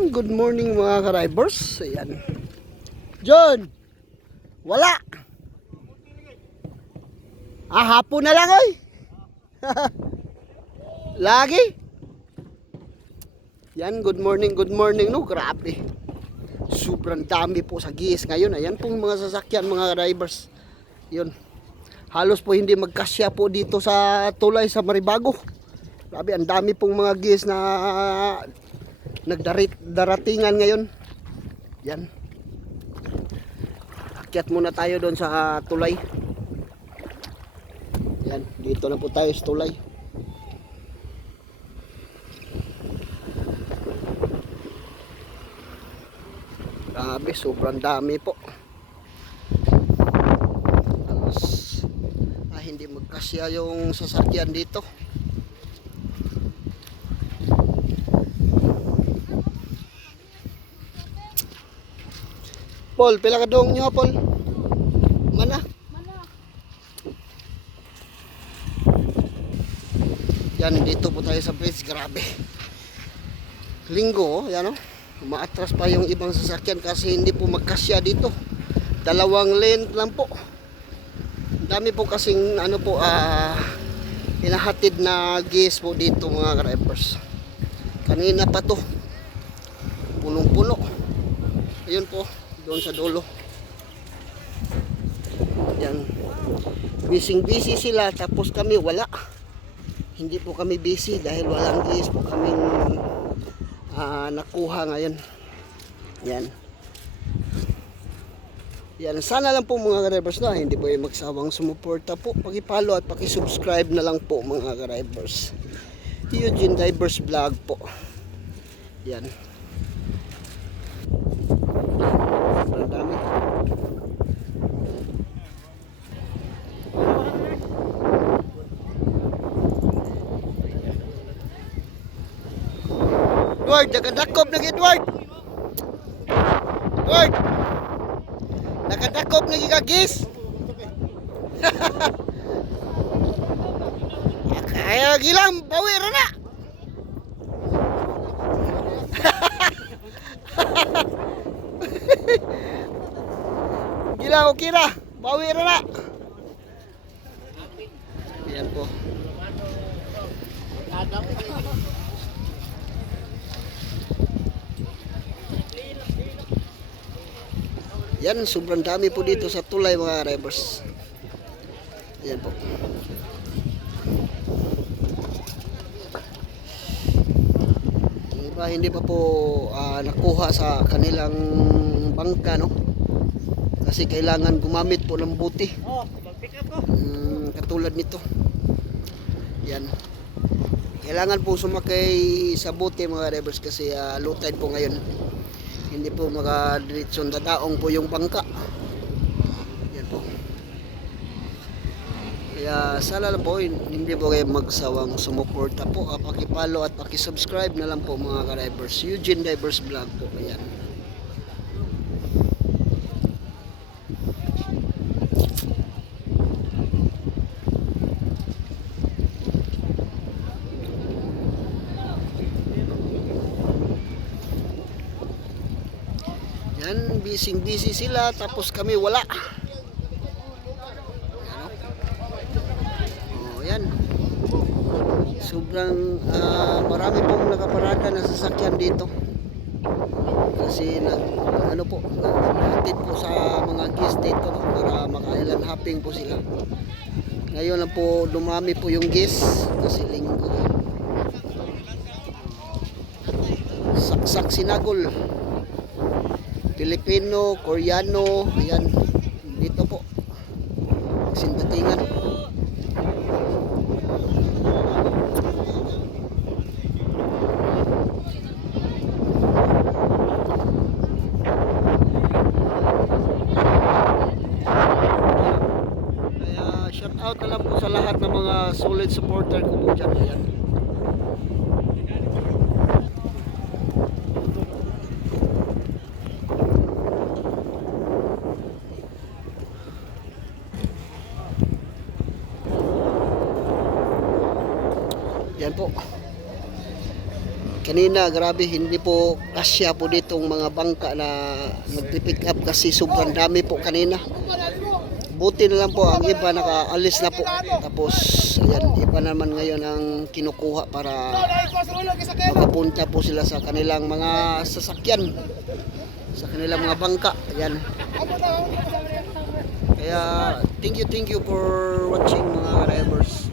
Yan, good morning mga karibers. Ayan. John! Wala! Ah, hapon na lang oy! Lagi! Yan, good morning, good morning. No, grabe. Sobrang dami po sa gis ngayon. Ayan pong mga sasakyan, mga drivers. Yun. Halos po hindi magkasya po dito sa tulay sa Maribago. Grabe, ang dami pong mga gis na nagdarit daratingan ngayon. Yan. Akyat muna tayo doon sa tulay. Yan, dito na po tayo sa tulay. Grabe, sobrang dami po. Halos ah, hindi magkasya yung sasakyan dito. Paul, pila ka dong nyo, Paul? Mana? Yan, dito po tayo sa bridge. Grabe. Linggo, oh, yan o. Umaatras pa yung ibang sasakyan kasi hindi po magkasya dito. Dalawang lane lang po. Dami po kasing ano po, ah, hinahatid na gas po dito mga drivers. Kanina pa to. Punong-puno. Ayun po, doon sa dulo. Yan. Busy busy sila tapos kami wala. Hindi po kami busy dahil walang gas po kaming ah, nakuha ngayon. Yan. Yan, sana lang po mga drivers na hindi po ay magsawang sumuporta po. Paki-follow at paki-subscribe na lang po mga drivers. Eugene Divers Vlog po. Yan. Sobrang dami. Edward, nakadakop na Edward. Edward. Nakadakop na gigagis. Kaya gilang, bawi ra na. Gila ko kira, bawi ra na. Yan po. Yan, sobrang dami po dito sa tulay mga drivers. Yan po. Yung iba hindi pa po ah, nakuha sa kanilang bangka, no? Kasi kailangan gumamit po ng buti. Oh. Mm, katulad nito. Yan. Kailangan po sumakay sa bote mga drivers kasi uh, low tide po ngayon. Hindi po makadiretsyon dadaong po yung bangka. Yan po. Kaya sana lang po hindi po kayo magsawang sumuporta po. Uh, pakipalo at pakisubscribe na lang po mga drivers. Eugene Divers Vlog po. Ayan. Yan, busy busy sila tapos kami wala. Yan, oh. Yan. Sobrang ah, marami pong nakaparada na sasakyan dito. Kasi na, ano po, natin po sa mga guest dito no, para makailan hopping po sila. Ngayon lang po dumami po yung guest kasi linggo. Saksak sinagol. Pilipino, Koreano, ayan, dito po. Sindatingan. Kaya shout out na lang po sa lahat ng mga solid supporter ko po dyan. Ayan. Yan po. kanina grabe hindi po kasya po ditong mga bangka na nagpipick up kasi sobrang dami po kanina. Buti na lang po ang iba nakaalis na po. Tapos ayan iba naman ngayon ang kinukuha para makapunta po sila sa kanilang mga sasakyan. Sa kanilang mga bangka ayan. Kaya thank you thank you for watching mga drivers